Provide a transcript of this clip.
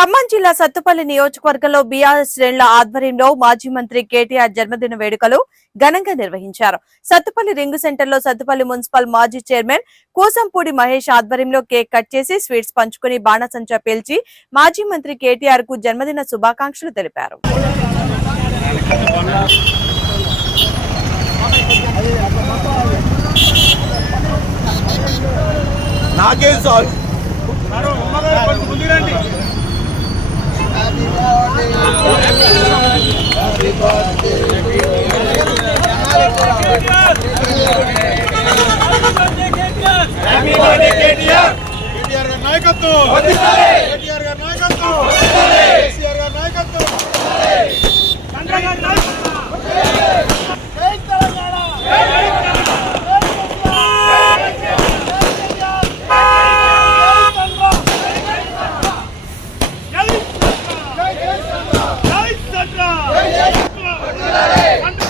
ఖమ్మం జిల్లా సత్తుపల్లి నియోజకవర్గంలో బీఆర్ఎస్ శ్రేణుల ఆధ్వర్యంలో మాజీ మంత్రి కేటీఆర్ జన్మదిన వేడుకలు ఘనంగా నిర్వహించారు. సత్తుపల్లి రింగు సెంటర్లో సత్తుపల్లి మున్సిపల్ మాజీ చైర్మన్ కోసంపూడి మహేష్ ఆధ్వర్యంలో కేక్ కట్ చేసి స్వీట్స్ పంచుకుని బాణసంచా పేల్చి మాజీ మంత్రి కేటీఆర్కు జన్మదిన శుభాకాంక్షలు తెలిపారు. నాకేం sir. నాయకత్వం కేటీఆర్ గారి నాయకత్వం కేసీఆర్ గారి నాయకత్వం పండుగ